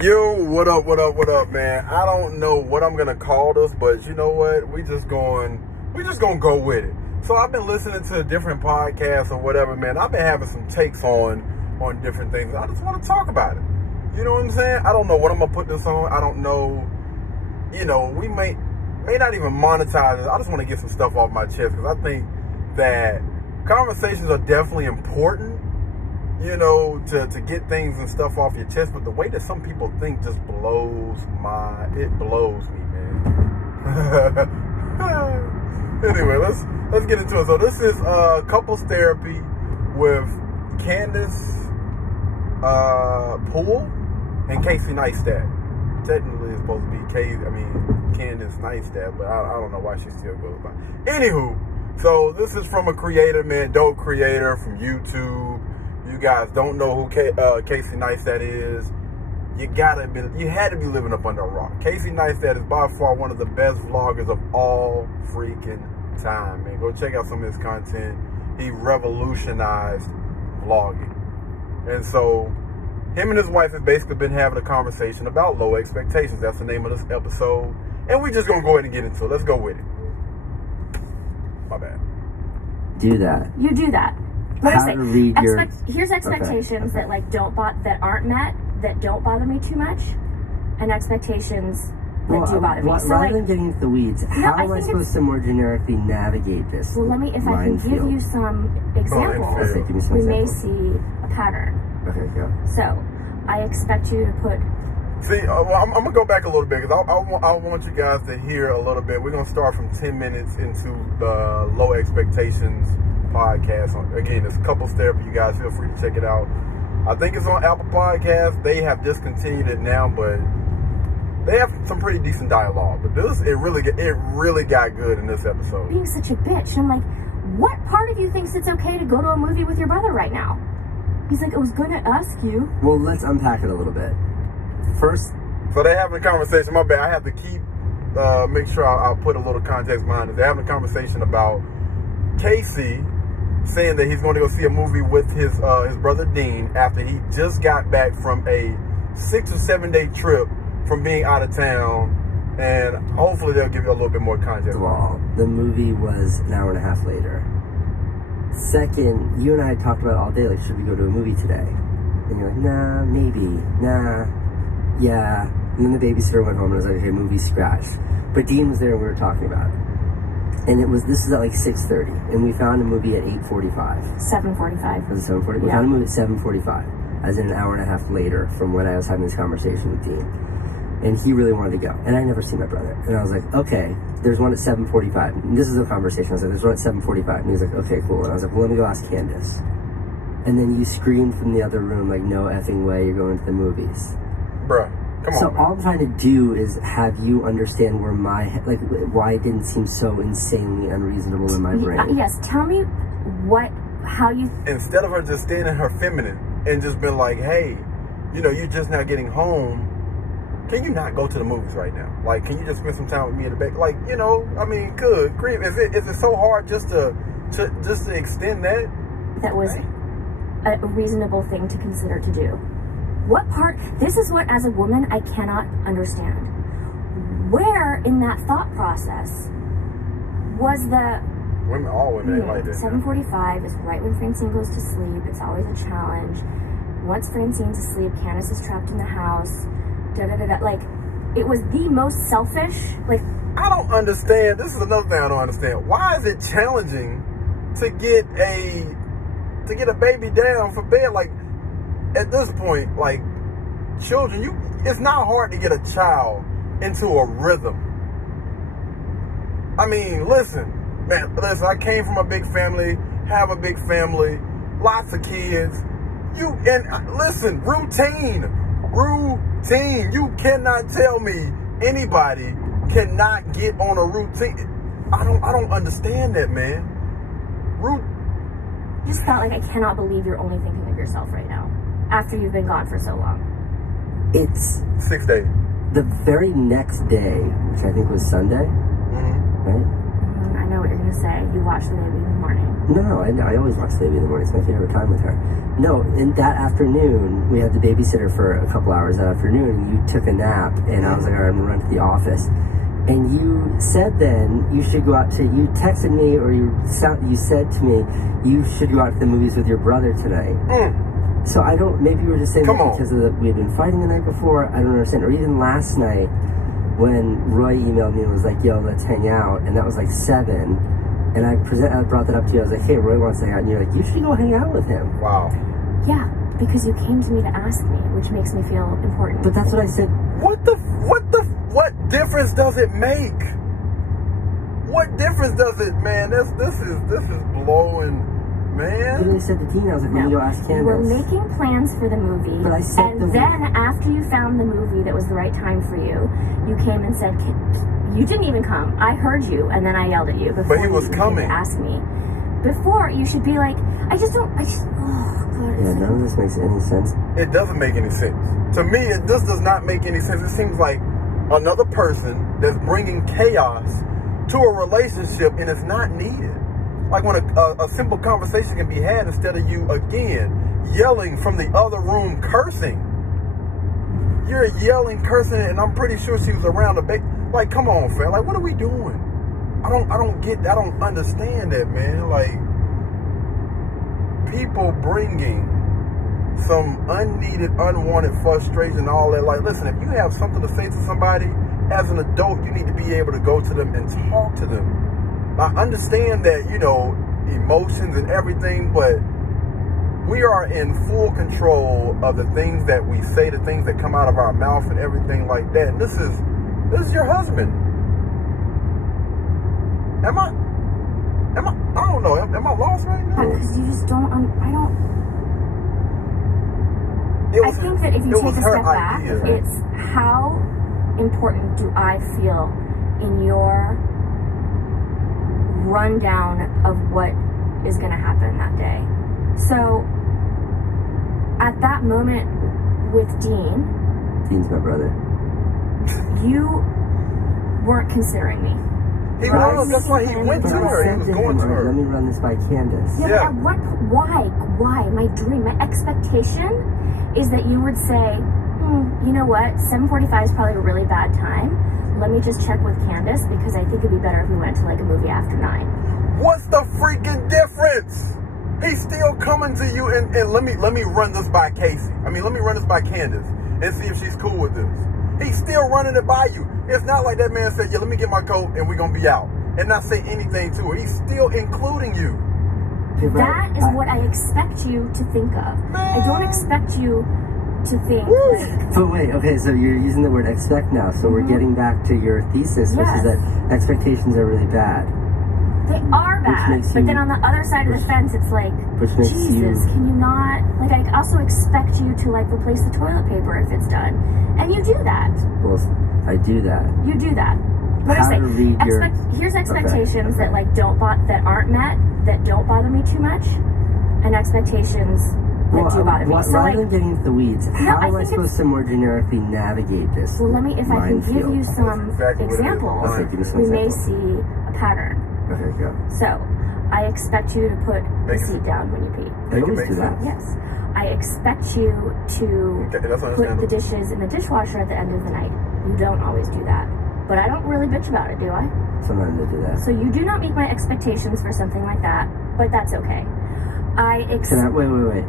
Yo, what up, man? I don't know what I'm gonna call this, but you know what? We just gonna go with it. So I've been listening to different podcasts or whatever, man. I've been having some takes on different things. I just want to talk about it. You know what I'm saying? I don't know what I'm gonna put this on. I don't know. You know, we may not even monetize it. I just want to get some stuff off my chest because I think that conversations are definitely important. You know, to get things and stuff off your chest, but the way that some people think just blows me, man. Anyway, let's get into it. So this is couples therapy with Candice Poole and Casey Neistat. Technically, it's supposed to be Candice Neistat, but I don't know why she still goes by. Anywho, so this is from a creator, man, dope creator from YouTube. You guys don't know who Casey Neistat is. You had to be living up under a rock. Casey Neistat is by far one of the best vloggers of all freaking time, man. Go check out some of his content. He revolutionized vlogging. And so him and his wife have basically been having a conversation about low expectations. That's the name of this episode. And we're just going to go ahead and get into it. Let's go with it. My bad. Do that. You do that. How to read your... Here's expectations that that aren't met, that don't bother me too much, and expectations that do bother me. So rather than getting into the weeds, how am I supposed to more generically navigate this? Well, if I can give you some examples, we may see a pattern. Okay, go. So, I expect you to put... See, I'm going to go back a little bit because I want you guys to hear a little bit. We're going to start from 10 minutes into the Low Expectations podcast. Again, it's couples therapy. You guys feel free to check it out. I think it's on Apple Podcasts. They have discontinued it now, but they have some pretty decent dialogue. But it really got good in this episode. Being such a bitch. I'm like, what part of you thinks it's okay to go to a movie with your brother right now? He's like, I was going to ask you. Well, let's unpack it a little bit. First, so they're having a conversation. My bad. I have to make sure I'll put a little context behind it. They're having a conversation about Casey saying that he's going to go see a movie with his brother Dean after he just got back from a 6 or 7 day trip from being out of town, and hopefully they'll give you a little bit more context. Well, the movie was an hour and a half later. Second, you and I talked about all day, like, should we go to a movie today? And you're like, nah, maybe, nah, yeah. And then the babysitter went home and was like, okay, movie scratch. But Dean was there and we were talking about it. And this is at like 6:30, and we found a movie at 8:45. 7:45. Was it 7:40? We found a movie at 7:45, as in an hour and a half later from when I was having this conversation with Dean. And he really wanted to go. And I never seen my brother. And I was like, okay, there's one at 7:45. And this is a conversation. I was like, there's one at 7:45. And he was like, okay, cool. And I was like, well, let me go ask Candice. And then you screamed from the other room, like, no effing way, you're going to the movies. Bruh. Come on, so man. all I'm trying to do is have you understand where why it didn't seem so insanely unreasonable in my brain. Yes, tell me how you... Instead of her just staying in her feminine and just been like, hey, you know, you're just now getting home. Can you not go to the movies right now? Like, can you just spend some time with me in the back? Like, you know, I mean, good grief. Is it so hard just to extend that? That was a reasonable thing to consider to do. What part, this is what, as a woman, I cannot understand. Where in that thought process was the... All women ain't like this. 7:45 is right when Francine goes to sleep. It's always a challenge. Once Francine's asleep, Candice is trapped in the house. Da-da-da-da. Like, it was the most selfish, like... I don't understand. This is another thing I don't understand. Why is it challenging to get a baby down for bed? Like, at this point, like, children, it's not hard to get a child into a rhythm. I mean, listen, I came from a big family, have a big family, lots of kids. Listen, routine. You cannot tell me anybody cannot get on a routine. I don't understand that, man. I just felt like I cannot believe you're only thinking of yourself right now, after you've been gone for so long. It's 6 days. The very next day, which I think was Sunday, right? I know what you're going to say. You watched the movie in the morning. No, I always watch the baby in the morning. It's my favorite time with her. No, in that afternoon, we had the babysitter for a couple hours that afternoon. You took a nap, and I was like, all right, I'm going to run to the office. And you said then you should go out to, you texted me, or you said to me, you should go out to the movies with your brother tonight. So I don't, maybe you were just saying that because we had been fighting the night before. I don't understand. Or even last night when Roy emailed me and was like, yo, let's hang out. And that was like 7. And I brought that up to you. I was like, hey, Roy wants to hang out. And you're like, you should go hang out with him. Wow. Yeah, because you came to me to ask me, which makes me feel important. But that's what I said. What difference does it make? What difference does it, man? This is blowing, man. I literally said to Tina, I was like, let me go ask Candice. You were making plans for the movie, but I said and then after you found the movie that was the right time for you, you came and said, you didn't even come. I heard you, and then I yelled at you before but he was coming. Ask me. Before, you should be like, oh, God. Yeah, none of this makes any sense. It doesn't make any sense. To me, this does not make any sense. It seems like another person that's bringing chaos to a relationship, and it's not needed. Like when a simple conversation can be had instead of you, again, yelling from the other room, cursing. You're yelling, cursing, and I'm pretty sure she was around the baby. Like, come on, fam. Like, what are we doing? I don't understand that, man. Like, people bringing some unneeded, unwanted frustration, all that. Like, listen, if you have something to say to somebody, as an adult, you need to be able to go to them and talk to them. I understand that, you know, emotions and everything, but we are in full control of the things that we say, the things that come out of our mouth and everything like that. And this is your husband. I don't know. Am I lost right now? Because you just don't, I think that if you take a step back, it's how important do I feel in your rundown of what is going to happen that day. So, at that moment with Dean's my brother. You weren't considering me. He was. That's why he went to her. He was going to her. Let me run this by Candice. Yeah. But at why? My dream, my expectation is that you would say, you know what, 7:45 is probably a really bad time. Let me just check with Candice because I think it'd be better if we went to like a movie after 9. What's the freaking difference? He's still coming to you, and let me run this by Casey. Let me run this by Candice and see if she's cool with this. He's still running it by you. It's not like that man said, yeah, let me get my coat and we're going to be out. And not say anything to her. He's still including you. That is what I expect you to think of. Man. I don't expect you to think like... But wait, okay, so you're using the word expect now. So we're getting back to your thesis, which is that expectations are really bad. They are bad, but then on the other side of the fence, it's like, Jesus, can you not, like, I also expect you to, like, replace the toilet paper if it's done. And you do that. Well, I do that. You do that. What I say, here's expectations that, like, that aren't met, that don't bother me too much, and expectations that do bother me. So, rather than getting into the weeds, how am I supposed to more generically navigate this? Well, if I can give you some examples, we may see a pattern. Okay, go. So, I expect you to put the seat down when you pee. I always do that. Yes. I expect you to put the dishes in the dishwasher at the end of the night. You don't always do that. But I don't really bitch about it, do I? Sometimes I do that. So you do not meet my expectations for something like that, but that's okay. Wait.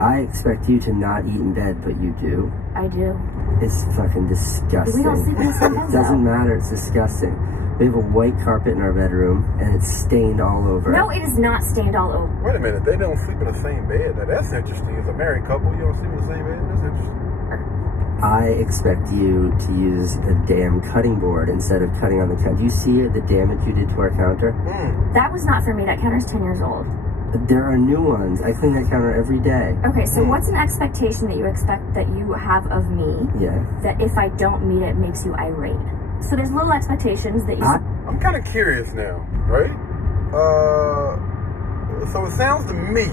I expect you to not eat in bed, but you do. I do. It's fucking disgusting. We don't sleep in the same bed. It doesn't matter. It's disgusting. We have a white carpet in our bedroom, and it's stained all over. No, it is not stained all over. Wait a minute. They don't sleep in the same bed. Now, that's interesting. As a married couple, you don't sleep in the same bed? That's interesting. I expect you to use a damn cutting board instead of cutting on the counter. Do you see the damage you did to our counter? That was not for me. That counter's 10 years old. There are new ones. I clean that counter every day. Okay, so what's an expectation that you expect that you have of me? Yeah. That if I don't meet it, makes you irate? So there's little expectations that you... I'm kind of curious now, right? So it sounds to me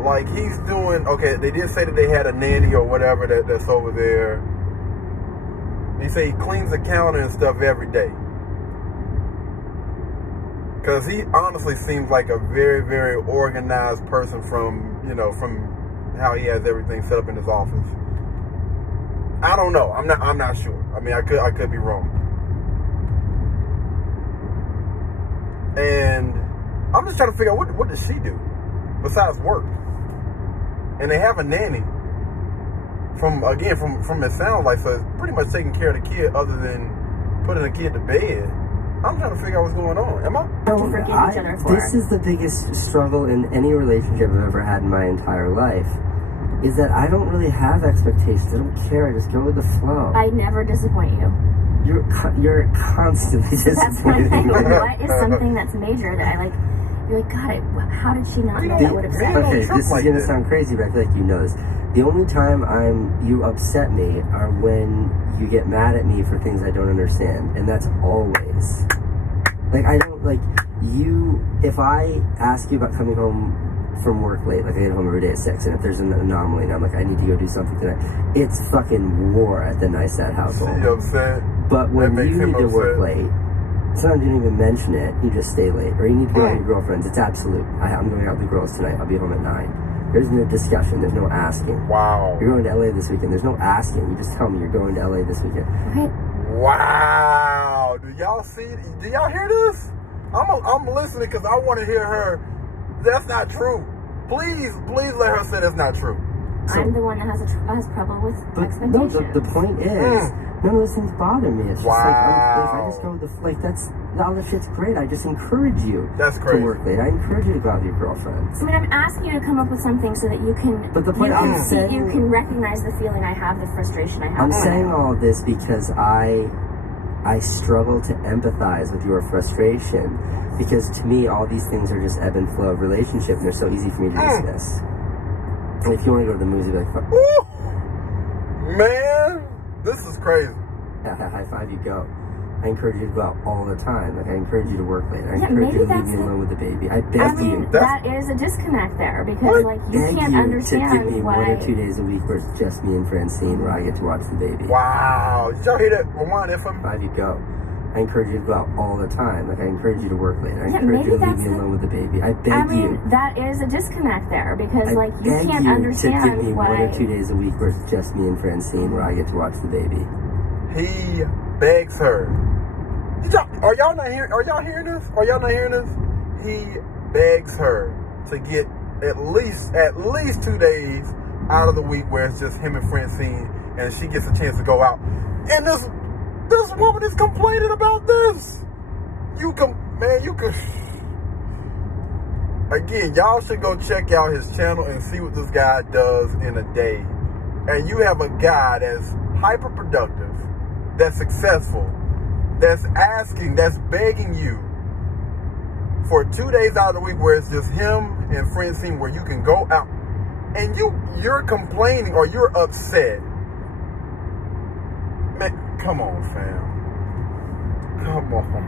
like he's doing... Okay, they did say that they had a nanny or whatever that's over there. He say he cleans the counter and stuff every day. Because he honestly seems like a very, very organized person from, you know, from how he has everything set up in his office. I don't know. I'm not sure. I mean, I could be wrong. And I'm just trying to figure out what does she do besides work? And they have a nanny. From it sounds like, so it's pretty much taking care of the kid other than putting the kid to bed. I'm trying to figure out what's going on. Am I? To forgive each other for. This is the biggest struggle in any relationship I've ever had in my entire life, is that I don't really have expectations. I don't care. I just go with the flow. I never disappoint you. You're constantly disappointing. That's my thing. What is something that's major that I like? You're like, God, how did she not know that would upset me? Okay, this is gonna sound crazy, but I feel like you know this. The only time you upset me are when you get mad at me for things I don't understand, and that's always. Like, I don't, like, if I ask you about coming home from work late, like I get home every day at 6, and if there's an anomaly and I'm like, I need to go do something tonight, it's fucking war at the Neistat household. You upset? But when you need to work late, sometimes you don't even mention it, you just stay late. Or you need to go out with your girlfriends, it's absolute. I'm going out with the girls tonight, I'll be home at 9. There's no discussion, there's no asking. Wow. You're going to LA this weekend, there's no asking. You just tell me you're going to LA this weekend. Okay. Wow. Do y'all hear this? I'm listening because I want to hear her. That's not true. Please let her say that's not true. So, I'm the one that has trouble with expectations. No, the point is, none of those things bother me. It's just like, if I just go with all the shit's great. I just encourage you to work late. I encourage you to go out with your girlfriend. So, I mean, I'm asking you to come up with something so that you can, but the point you can recognize the feeling I have, the frustration I have. I'm saying all of this because I struggle to empathize with your frustration, because to me, all these things are just ebb and flow of relationship, and they're so easy for me to dismiss. And if you want to go to the movies, be like, fuck. Man, this is crazy. High five, you go. I encourage you to go out all the time. Like, I encourage you to work late. I encourage you to leave me alone with the baby. I beg you. That is a disconnect there, because like you can't understand to give me why. 1 or 2 days a week where it's just me and Francine, where I get to watch the baby. Wow. Did y'all hear that? Rewind it for me. Five, you go. I encourage you to go out all the time. Like, I encourage you to work late. I encourage you to leave me alone with the baby. I beg you. That is a disconnect there, because like you can't understand to give me why. 1 or 2 days a week where it's just me and Francine, where I get to watch the baby. He begs her. Are y'all not hearing? Are y'all hearing this? Are y'all not hearing this? He begs her to get at least 2 days out of the week where it's just him and Francine, and she gets a chance to go out. And this woman is complaining about this. Again, y'all should go check out his channel and see what this guy does in a day. And you have a guy that's hyper productive, that's successful, that's begging you for 2 days out of the week where it's just him and Francine, where you can go out, and you're complaining or you're upset. Man, come on, fam. Come on.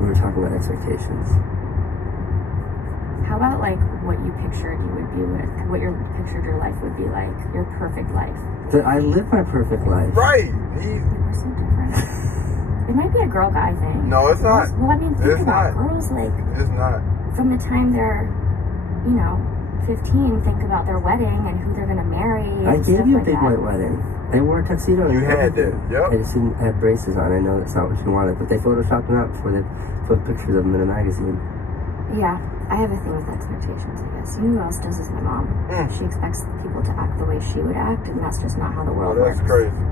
We were talking about expectations. How about like what you pictured you would be with, what you pictured your life would be like, your perfect life? I live my perfect life. Right. We're so different. It might be a girl-guy thing. No, it's not. Well, I mean, think about girls, like, it's not. From the time they're, 15, think about their wedding and who they're going to marry. I gave you a big white wedding. I wore a tuxedo. You had that, yep. I just didn't have braces on. I know that's not what you wanted, but they photoshopped them out before they put pictures of them in a magazine. Yeah, I have a thing with expectations, I guess. You know who else does is my mom. She expects people to act the way she would act, and that's just not how the world works. That's crazy.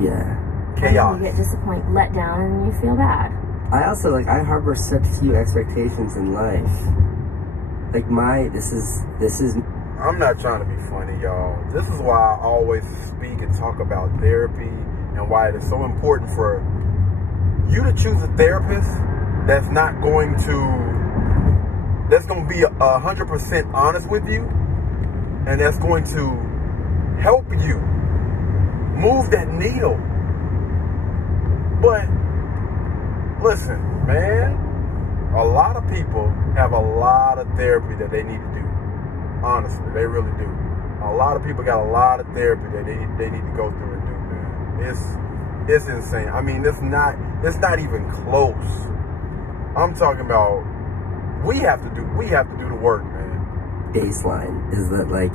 Yeah. Chaos. You get disappointed, let down, and you feel bad. I also, I harbor such few expectations in life. This is... I'm not trying to be funny, y'all. This is why I always speak and talk about therapy, and why it is so important for you to choose a therapist that's going to be 100% honest with you, and that's going to help you move that needle. But listen, man, a lot of people have a lot of therapy that they need to do. Honestly, they really do. A lot of people got a lot of therapy that they need to go through and do, man. It's insane. I mean, it's not even close I'm talking about we have to do the work, man. Baseline is that, like,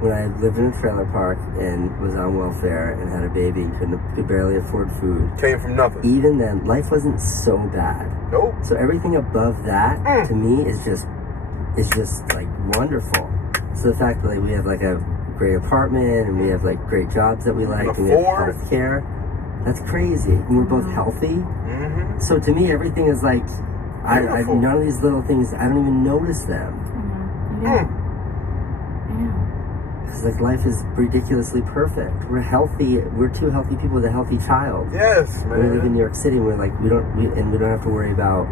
when I lived in a trailer park and was on welfare and had a baby and could barely afford food. Came from nothing. Even then, life wasn't so bad. Nope. So everything above that, to me, is just like wonderful. So the fact that, like, we have like a great apartment and we have like great jobs that we like and we have health care, that's crazy. And we're both healthy. Mm-hmm. So to me, everything is like, none of these little things, I don't even notice them. Mm-hmm. Because, like, life is ridiculously perfect. We're healthy. We're two healthy people with a healthy child. Yes, man. We live in New York City. And we're like, we don't have to worry about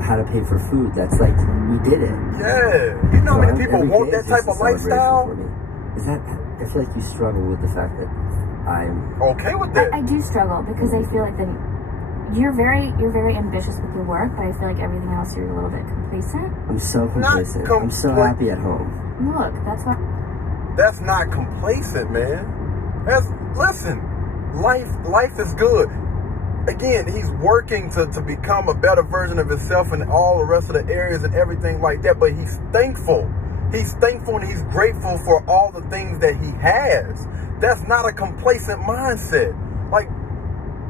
how to pay for food. That's like, we did it. Yeah. You know how many people want that type of lifestyle? Is that? I feel like you struggle with the fact that I'm okay with that. I do struggle because I feel like you're very ambitious with your work, but I feel like everything else you're a little bit complacent. I'm so complacent. I'm so happy at home. Look, that's not complacent, man. Listen, life is good. Again, he's working to become a better version of himself in all the rest of the areas and everything like that, but he's thankful. He's thankful and he's grateful for all the things that he has. That's not a complacent mindset. Like,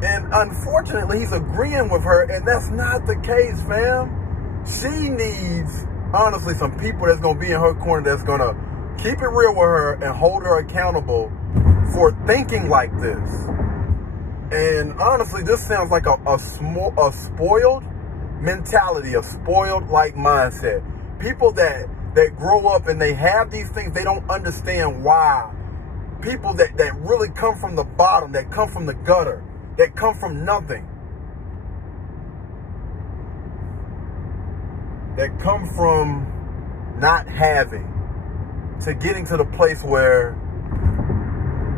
and unfortunately, he's agreeing with her, and that's not the case, fam. She needs, honestly, some people that's going to be in her corner that's going to keep it real with her and hold her accountable for thinking like this. And honestly, this sounds like a spoiled mentality, a spoiled like mindset. People that grow up and they have these things, they don't understand why. People that really come from the bottom, that come from the gutter, that come from nothing, that come from not having, to getting to the place where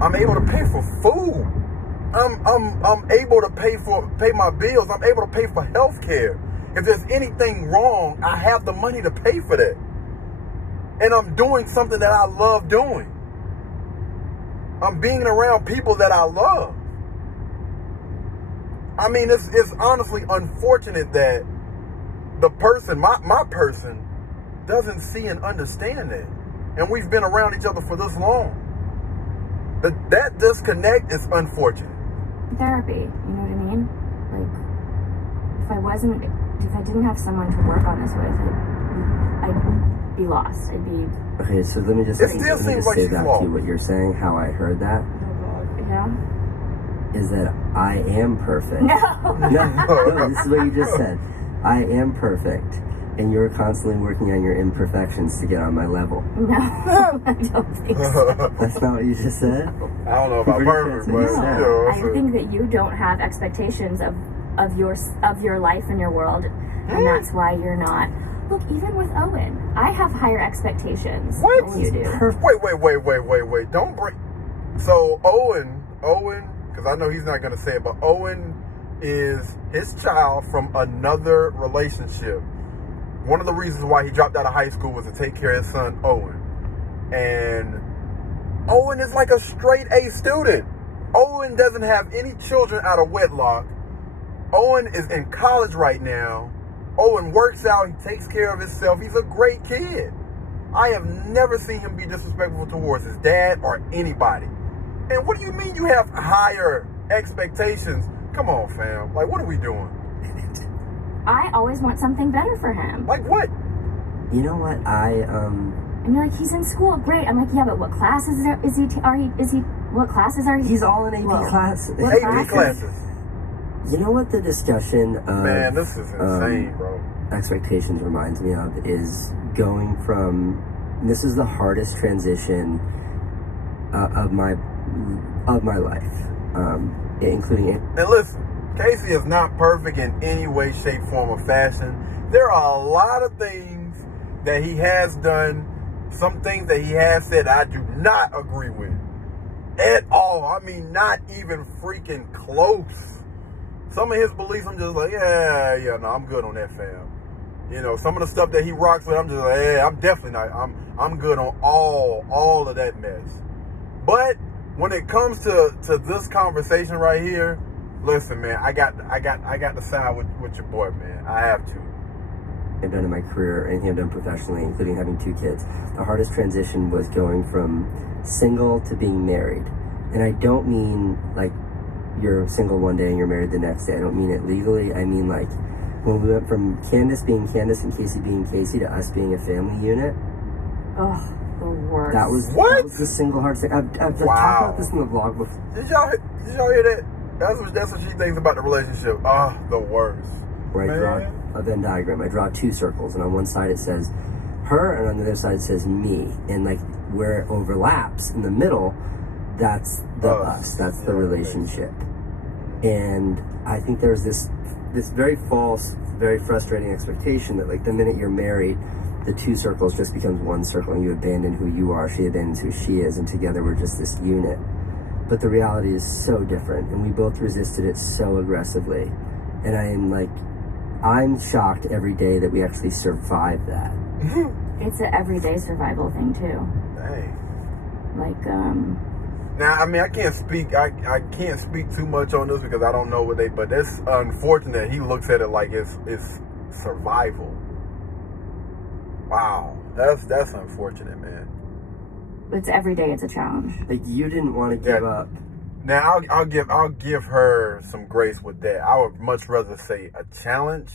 I'm able to pay for food. I'm able to pay my bills. I'm able to pay for health care. If there's anything wrong, I have the money to pay for that. And I'm doing something that I love doing. I'm being around people that I love. I mean, it's honestly unfortunate that the person, my person, doesn't see and understand that. And we've been around each other for this long. That disconnect is unfortunate. Therapy, you know what I mean? Like, if I didn't have someone to work on this with, I'd be lost. I'd be... Okay, so let me just say back to what you're saying, how I heard that. Yeah? Is that I am perfect. No. No, this is what you just said. I am perfect. And you're constantly working on your imperfections to get on my level. No, I don't think so. That's not what you just said? I don't know about perfect, but no. I think that you don't have expectations of your life and your world, and that's why you're not. Look, even with Owen, I have higher expectations than you do. Wait. Don't break. So Owen, because I know he's not going to say it, but Owen is his child from another relationship. One of the reasons why he dropped out of high school was to take care of his son, Owen. And Owen is like a straight A student. Owen doesn't have any children out of wedlock. Owen is in college right now. Owen works out. He takes care of himself. He's a great kid. I have never seen him be disrespectful towards his dad or anybody. And what do you mean you have higher expectations? Come on, fam. Like, what are we doing? I always want something better for him. Like what? You know what? And you're like, he's in school, great. I'm like, yeah, but what classes what classes are he? He's all in AP classes. AP classes. You know what the discussion of... Man, this is insane, bro. Expectations reminds me of is going from... This is the hardest transition of my life, including... And listen, Casey is not perfect in any way, shape, form, or fashion. There are a lot of things that he has done, some things that he has said I do not agree with at all. I mean, not even freaking close. Some of his beliefs, I'm just like, yeah, no, I'm good on that, fam. You know, some of the stuff that he rocks with, I'm just like, yeah, I'm definitely not, I'm good on all of that mess. But when it comes to this conversation right here, Listen, man, I got to side with your boy, man. I have to. I've done in my career, anything I've done professionally, including having 2 kids. The hardest transition was going from single to being married. And I don't mean like you're single one day and you're married the next day. I don't mean it legally. I mean like when we went from Candice being Candice and Casey being Casey to us being a family unit. Oh, the worst. That was the single hardest thing. I've talked about this in the vlog before. Did y'all hear that? That's what she thinks about the relationship. Ah, the worst. Where I draw a Venn diagram. I draw 2 circles, and on one side it says her, and on the other side it says me. And like where it overlaps in the middle, that's the us. That's the relationship. And I think there's this very false, very frustrating expectation that like the minute you're married, the 2 circles just becomes 1 circle, and you abandon who you are, she abandons who she is, and together we're just this unit. But the reality is so different, and we both resisted it so aggressively. And I'm shocked every day that we actually survived that. It's an everyday survival thing too. Dang. Like, now, I mean, I can't speak too much on this because I don't know what but it's unfortunate he looks at it like it's survival. Wow. That's unfortunate, man. it's every day it's a challenge. Like, you didn't want to give up. Now, I'll give her some grace with that. I would much rather say a challenge,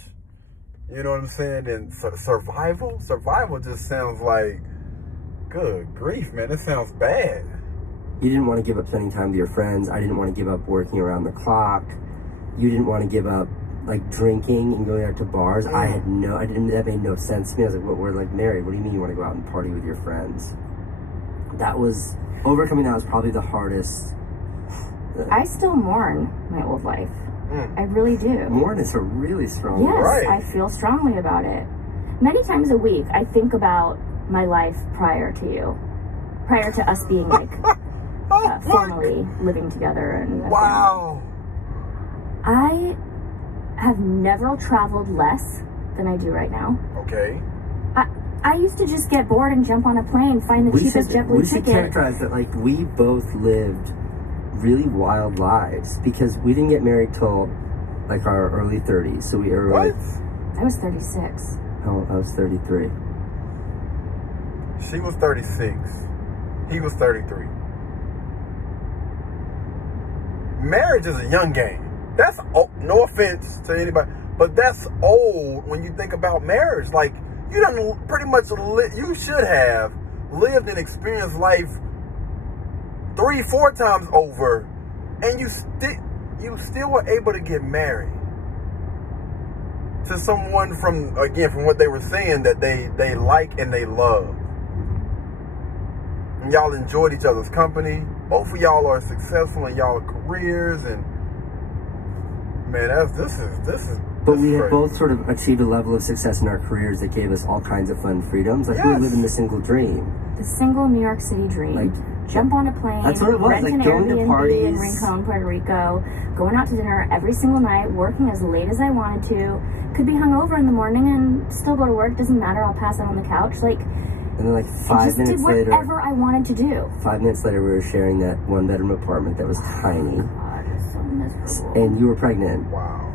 you know what I'm saying, than survival. Survival just sounds like, good grief, man, it sounds bad. You didn't want to give up spending time with your friends. I didn't want to give up working around the clock. You didn't want to give up, like, drinking and going out to bars. That made no sense to me. I was like, we're like married. What do you mean you want to go out and party with your friends? Overcoming that was probably the hardest. I still mourn my old life. I really do. Mourn is a really strong word. Yes, right. I feel strongly about it. Many times a week, I think about my life prior to you. Prior to us being, like, formally living together. And wow. I have never traveled less than I do right now. Okay. I used to just get bored and jump on a plane, find the cheapest JetBlue ticket. We should characterize that, like, we both lived really wild lives because we didn't get married till, like, our early 30s. So we were... What? I was 36. Oh, I was 33. She was 36. He was 33. Marriage is a young game. That's, no offense to anybody, but that's old when you think about marriage. Like, you done pretty much, you should have lived and experienced life 3-4 times over, and you still were able to get married to someone from what they were saying that they like and they love. And y'all enjoyed each other's company. Both of y'all are successful in y'all careers, and man, this is. But we had both sort of achieved a level of success in our careers that gave us all kinds of fun freedoms. Like, we were living the single dream. The single New York City dream. Like, jump on a plane, that's what it was, rent like an going to Airbnb parties in Rincon, Puerto Rico, going out to dinner every single night, working as late as I wanted to, could be hungover in the morning and still go to work, doesn't matter, I'll pass out on the couch. Like, and then, like, 5 minutes later, whatever I wanted to do. 5 minutes later, we were sharing that 1-bedroom apartment that was tiny. God, it's so miserable. And you were pregnant. Wow.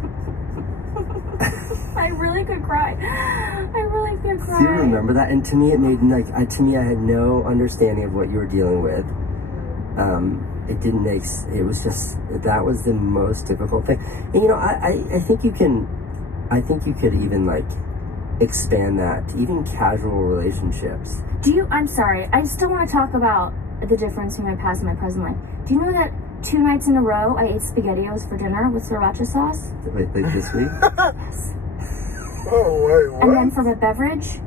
I really could cry. I really could cry. Do you remember that? And to me, it made, like, I had no understanding of what you were dealing with. It didn't make, it was just, that was the most difficult thing. And, you know, I think you could even, like, expand that to even casual relationships. I'm sorry, I still want to talk about the difference between my past and my present life. Do you know that 2 nights in a row I ate SpaghettiOs for dinner with sriracha sauce? Like this week? Yes. Oh, wait, what? And then from a beverage,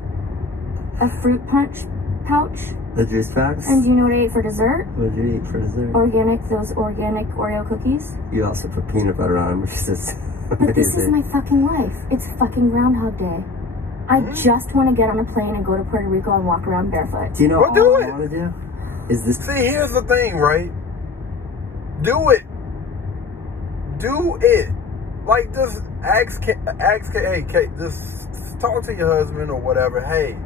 a fruit punch pouch. The juice packs? And do you know what I ate for dessert? What did you eat for dessert? Those organic Oreo cookies. You also put peanut butter on them, which is just But this is my fucking life. It's fucking Groundhog Day. I just want to get on a plane and go to Puerto Rico and walk around barefoot. Do you know what I want to do? Is this... See, here's the thing, right? Do it. Do it. Like, just hey, Kate, just talk to your husband or whatever. Hey,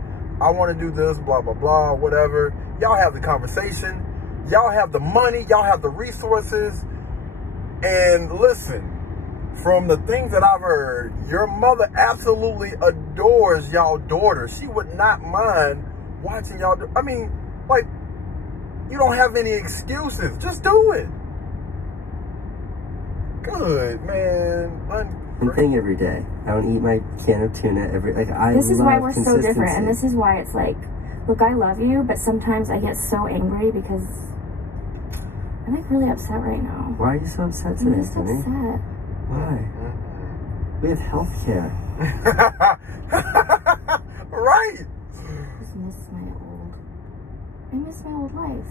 I want to do this, blah, blah, blah, whatever. Y'all have the conversation. Y'all have the money. Y'all have the resources. And listen, from the things that I've heard, your mother absolutely adores y'all daughter. She would not mind watching y'all do. I mean, like, you don't have any excuses. Just do it. Good, man. I'm thing every day. I don't eat my can of tuna every. Like I. This is love why we're so consistency. different, and this is why it's like, look, I love you, but sometimes I get so angry because I'm like really upset right now. Why are you so upset today, I'm just upset. Why? We have health care. Right. I miss my old life.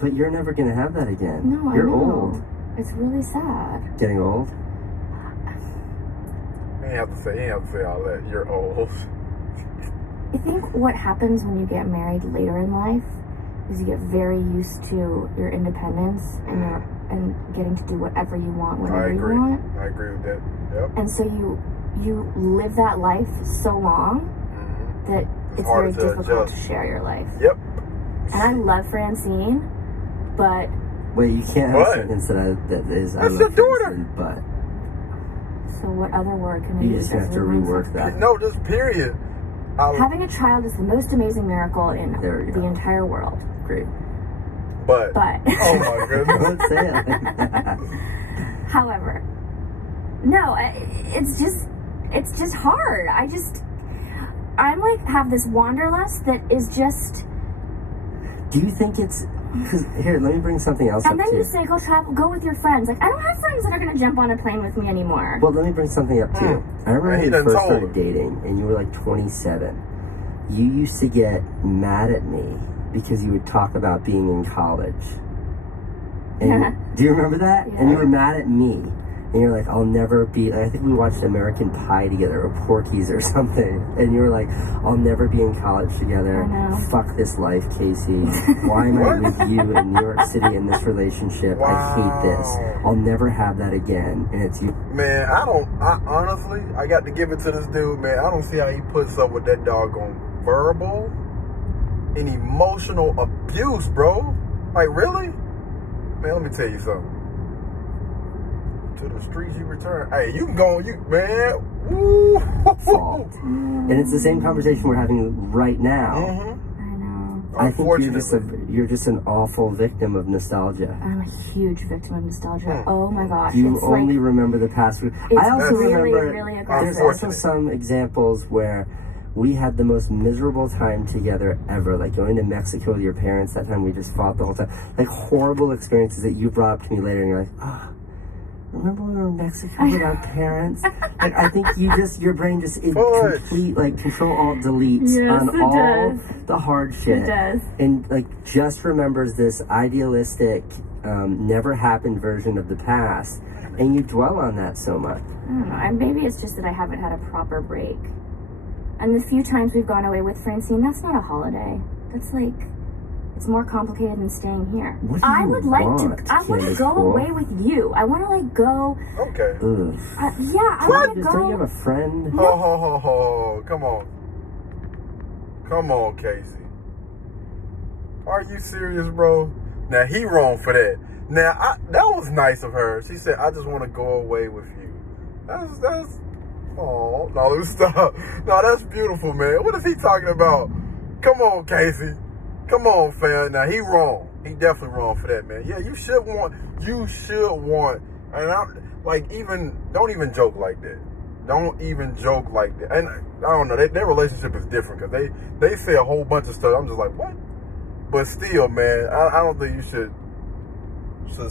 But you're never gonna have that again. No, you're I know. old. It's really sad. Getting old? You ain't have to say all that. You're old. I think what happens when you get married later in life is you get very used to your independence and getting to do whatever you want whenever you want. I agree with that. Yep. And so you live that life so long that it's very difficult to share your life. Yep. And I love Francine, but wait, you can't have a sentence that is. That's your daughter. Francine, but so what other word can I use? You just have to rework that. No, just period. Having a child is the most amazing miracle in the entire world. Great. But oh my goodness. Don't say it like that. However, no, it's just hard. I'm like have this wanderlust that is just. Do you think it's because here? Let me bring something else up. And then you say go with your friends. Like I don't have friends that are gonna jump on a plane with me anymore. Well, let me bring something up too. I remember when you first started dating, and you were like 27. You used to get mad at me because you would talk about being in college. And do you remember that? Yeah. And you were mad at me. And you're like, I'll never be, I think we watched American Pie together, or Porky's or something. And you were like, I'll never be in college together. Fuck this life, Casey. Why am I with you in New York City in this relationship? Wow. I hate this. I'll never have that again. And it's you. Man, I honestly, I got to give it to this dude, man. I don't see how he puts up with that doggone verbal and emotional abuse, bro. Like, really? Man, let me tell you something. To the streets you return. Hey, you can go, man. Woo. And it's the same conversation we're having right now. I know. I think you're just an awful victim of nostalgia. I'm a huge victim of nostalgia. Oh my gosh. You only remember the past. I also remember really aggressive. There's also some examples where we had the most miserable time together ever, like going to Mexico with your parents. That time we just fought the whole time. Like horrible experiences that you brought up to me later, and you're like, remember we were in Mexico with our parents? Like, I think your brain just complete, like, Control-Alt-Deletes on all the hard shit. It does. And, like, just remembers this idealistic, never happened version of the past. And you dwell on that so much. I don't know. Maybe it's just that I haven't had a proper break. And the few times we've gone away with Francine, that's not a holiday. That's like, it's more complicated than staying here. I would like to. I want to go away with you. I want to like go. Okay. Yeah, I want to go. Don't you have a friend? Ho. Come on, Casey. Are you serious, bro? Now he wrong for that. Now that was nice of her. She said, "I just want to go away with you." That's. Oh no, let me stop. No, that's beautiful, man. What is he talking about? Come on, Casey. Come on, fam. Now, he wrong. He definitely wrong for that, man. Yeah, you should want, and I'm like, don't even joke like that. Don't even joke like that. And I don't know, their relationship is different because they say a whole bunch of stuff. I'm just like, what? But still, man, I don't think you should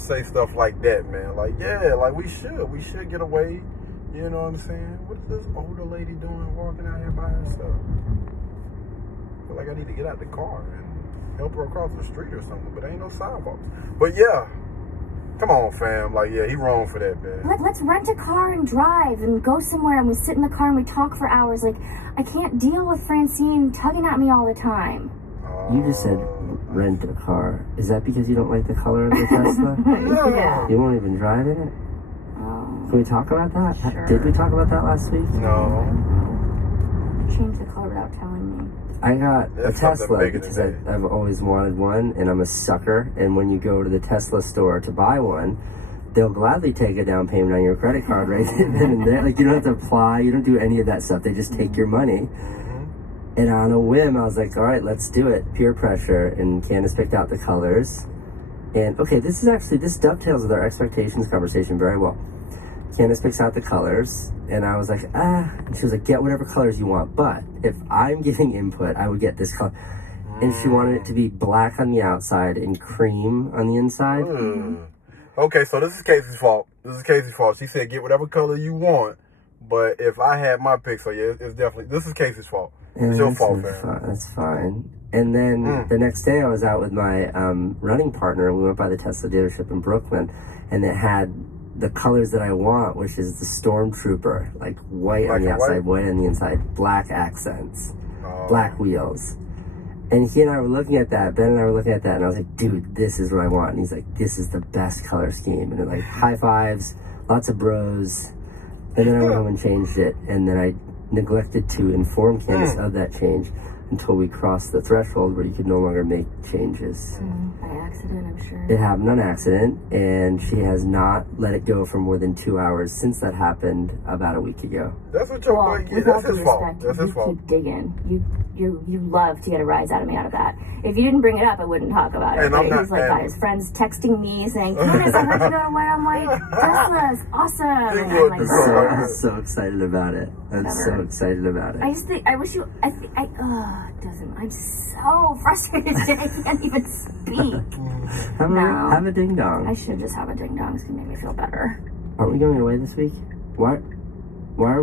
say stuff like that, man. Like, yeah, like we should get away. You know what I'm saying? What is this older lady doing walking out here by herself? I feel like I need to get out the car and help her across the street or something, but ain't no sidewalks. But yeah, come on, fam. Like, yeah, he wrong for that, man. Let's rent a car and drive and go somewhere and we sit in the car and we talk for hours. Like, I can't deal with Francine tugging at me all the time. You just said rent a car. Is that because you don't like the color of the Tesla? Yeah. You won't even drive in it? Can we talk about that? Sure. Did we talk about that last week? No. Change the color without telling me. I got a Tesla because I've always wanted one, and I'm a sucker. And when you go to the Tesla store to buy one, they'll gladly take a down payment on your credit card right then and there. Like, you don't have to apply, you don't do any of that stuff. They just take your money. And on a whim, I was like, all right, let's do it. Peer pressure. And Candice picked out the colors. And okay, this dovetails with our expectations conversation very well. Candice picks out the colors, and I was like, and she was like, get whatever colors you want, but if I'm giving input, I would get this color. And she wanted it to be black on the outside and cream on the inside. Okay, so this is Casey's fault. She said, get whatever color you want, but if I had my pick, so yeah, it's definitely, this is Casey's fault. It's your fault, man. That's fine. And then the next day I was out with my running partner, and we went by the Tesla dealership in Brooklyn, and it had the colors that I want, which is the Stormtrooper, like white on the outside, white on the inside, black accents, black wheels. And he and I were looking at that, Ben and I were looking at that, and I was like, dude, this is what I want. And he's like, this is the best color scheme. And they're like, high fives, lots of bros. And then I went home and changed it, and then I neglected to inform Candice of that change until we crossed the threshold where you could no longer make changes. By accident, I'm sure. It happened on accident, and she has not let it go for more than 2 hours since that happened about a week ago. That's what your boy did. That's his fault. That's his fault. Keep digging. You love to get a rise out of me out of that. If you didn't bring it up, I wouldn't talk about it. And He's like got his friends texting me saying, Candice, I heard you go to wear them white Teslas. Awesome. And I'm like, I'm so excited about it. I'm so excited about it. I just think, I wish you, it doesn't, I'm so frustrated today. I can't even speak. Have a ding dong. I should just have a ding dong. It's going to make me feel better. Aren't we going away this week? Why are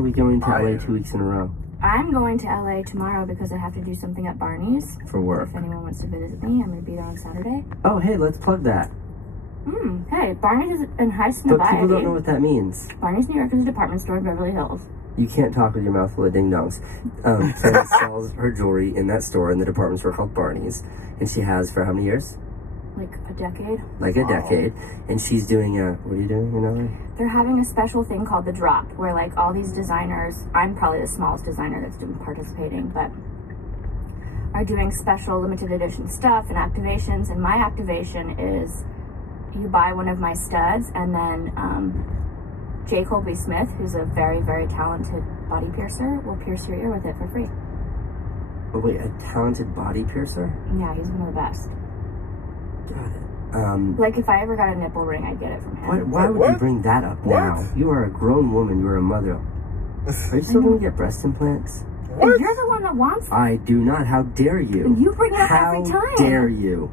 we going to LA 2 weeks in a row? I'm going to LA tomorrow because I have to do something at Barney's. For work. If anyone wants to visit me, I'm going to be there on Saturday. Oh, hey, let's plug that. Hey, Barney's is in High But people don't know what that means. Barney's New York is a department store in Beverly Hills. You can't talk with your mouth full of ding-dongs. Candice sells her jewelry in that store, in the department store called Barney's. And she has for how many years? Like a decade. Like a decade. And she's doing what are you doing in LA? They're having a special thing called the Drop, where like all these designers, I'm probably the smallest designer that's been participating, but are doing special limited edition stuff and activations. And my activation is you buy one of my studs, and then J. Colby Smith, who's a very, very talented body piercer, will pierce your ear with it for free. Oh wait, a talented body piercer? Yeah, he's one of the best. Got it. Like if I ever got a nipple ring, I'd get it from him. Why would you bring that up now? You are a grown woman. You are a mother. Are you still going to get breast implants? What? You're the one that wants them. I do not. How dare you? You bring it up every time. How dare you?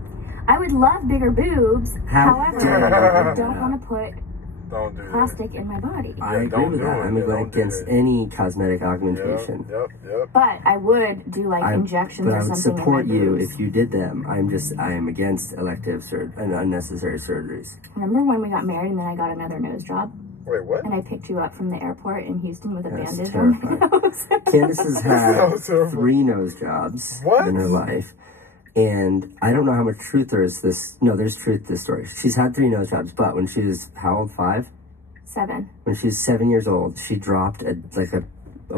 I would love bigger boobs. However, I don't want to put plastic in my body. I agree with that. I'm against any cosmetic augmentation. Yep. But I would do like injections or something. But I would support you if you did them. I am against elective and unnecessary surgeries. Remember when we got married and then I got another nose job? Wait, what? And I picked you up from the airport in Houston with a bandage terrifying. on my nose. Candice has had 3 nose jobs in her life. And I don't know how much truth there is there's truth to this story. She's had 3 nose jobs, but when she was, how old, 5? 7. When she was 7 years old, she dropped a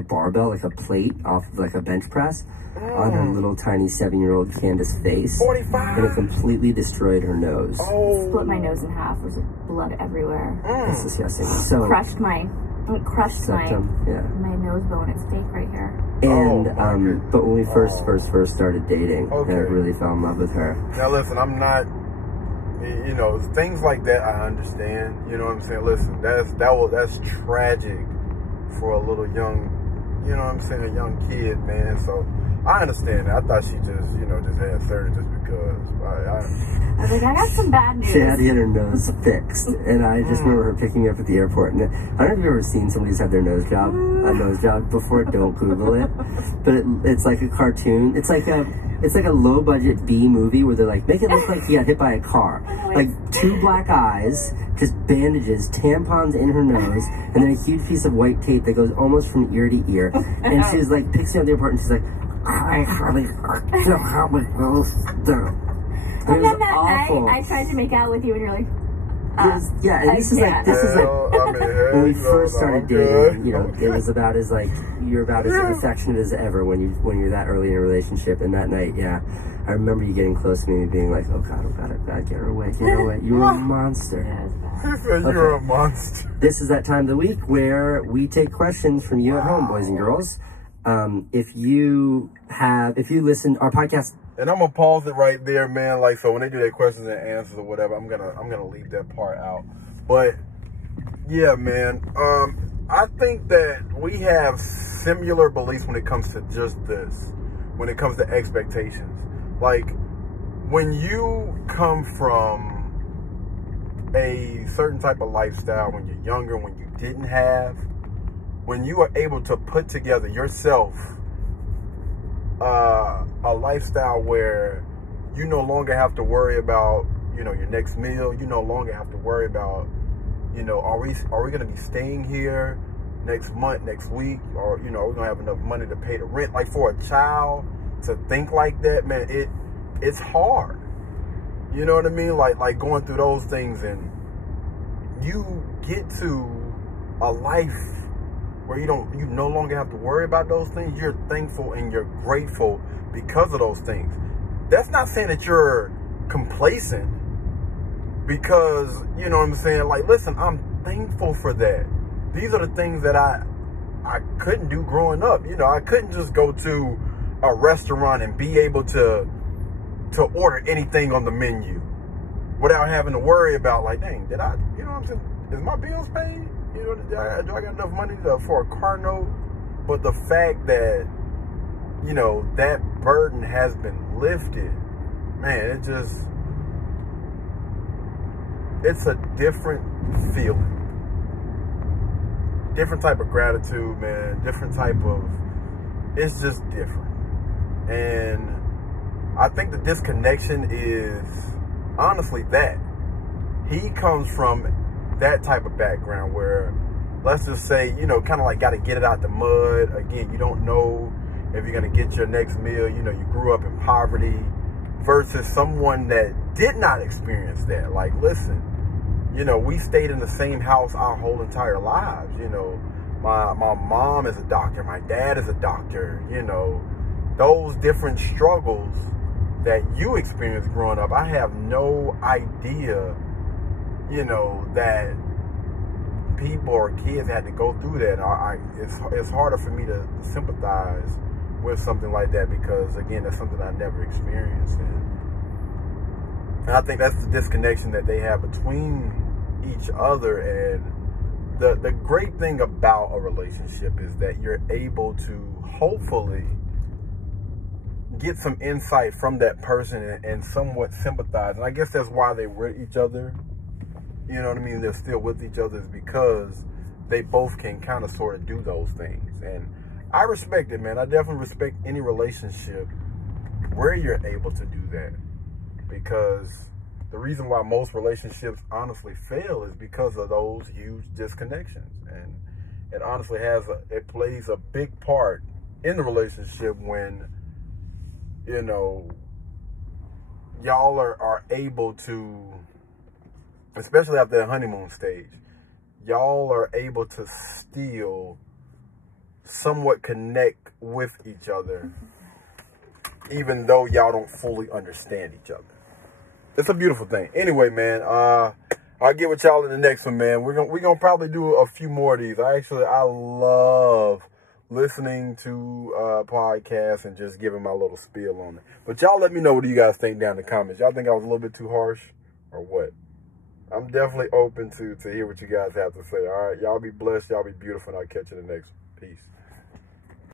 barbell, like a plate off of like a bench press on her little tiny 7-year-old Candice face. 45. And it completely destroyed her nose. Split my nose in half. There was blood everywhere. That's disgusting. So crushed my nose bone. It's fake right here. And but when we first started dating, I really fell in love with her. Now listen, I'm not, things like that I understand. You know what I'm saying? Listen, that's tragic for a little young, a young kid, man. So I understand that. I thought she just had surgery just because. I was like, I got some bad news. She had to get her nose fixed, and I just remember her picking me up at the airport. And I don't know if you've ever seen somebody who's had their nose job before. Don't Google it, but it's like a cartoon. It's like a low budget B movie where they're like, make it look like he got hit by a car. Like 2 black eyes, just bandages, tampons in her nose, and then a huge piece of white tape that goes almost from ear to ear. And she's like, picks me up at the airport, and she's like, I still have my nose down. And then that night, I tried to make out with you, and you're like, And this is like when we first started dating. You know, it was about as like you're about as affectionate as ever when you're that early in a relationship. And that night, I remember you getting close to me and being like, oh God, get her away. You're a monster. You're a monster. This is that time of the week where we take questions from you at home, boys and girls. If you listened our podcast. And I'm gonna pause it right there, man. Like, so when they do their questions and answers or whatever, I'm gonna leave that part out. But yeah, man. I think that we have similar beliefs when it comes to just this. When it comes to expectations, like when you come from a certain type of lifestyle when you're younger, when you didn't have, when you are able to put together yourself a lifestyle where you no longer have to worry about, you know, your next meal. You no longer have to worry about, you know, are we going to be staying here next month, next week, or, you know, we're going to have enough money to pay the rent. Like, for a child to think like that, man, it's hard. You know what I mean? Like going through those things, and you get to a life where you no longer have to worry about those things. You're thankful and you're grateful because of those things. That's not saying that you're complacent, because, you know what I'm saying? Like, listen, I'm thankful for that. These are the things that I couldn't do growing up. You know, I couldn't just go to a restaurant and be able to order anything on the menu without having to worry about, like, dang, you know what I'm saying? Is my bills paid? You know, do I got enough money for a car note? But the fact that, you know, that burden has been lifted, man, it's a different feeling. Different type of gratitude, man. Different type of, it's just different. And I think the disconnection is honestly that. He comes from that type of background where, let's just say, you know, kind of like got to get it out the mud. Again, you don't know if you're going to get your next meal. You know, you grew up in poverty, versus someone that did not experience that. Like, listen, you know, we stayed in the same house our whole entire lives. You know, my mom is a doctor. My dad is a doctor. You know, those different struggles that you experienced growing up, I have no idea, you know, that people or kids had to go through that. It's harder for me to sympathize with something like that, because, again, that's something I never experienced. And I think that's the disconnection that they have between each other. And the great thing about a relationship is that you're able to hopefully get some insight from that person and somewhat sympathize. And I guess that's why they were each other. You know what I mean? They're still with each other, is because they both can kind of sort of do those things. And I respect it, man. I definitely respect any relationship where you're able to do that, because the reason why most relationships honestly fail is because of those huge disconnections. And it honestly it plays a big part in the relationship when, you know, y'all are able to, especially after the honeymoon stage, y'all are able to still somewhat connect with each other, even though y'all don't fully understand each other. It's a beautiful thing. Anyway, man, I'll get with y'all in the next one, man. We're gonna probably do a few more of these. I love listening to podcasts and just giving my little spiel on it. But y'all let me know, what do you guys think down in the comments? Y'all think I was a little bit too harsh or what? I'm definitely open to hear what you guys have to say. All right, y'all be blessed. Y'all be beautiful. And I'll catch you in the next one. Peace.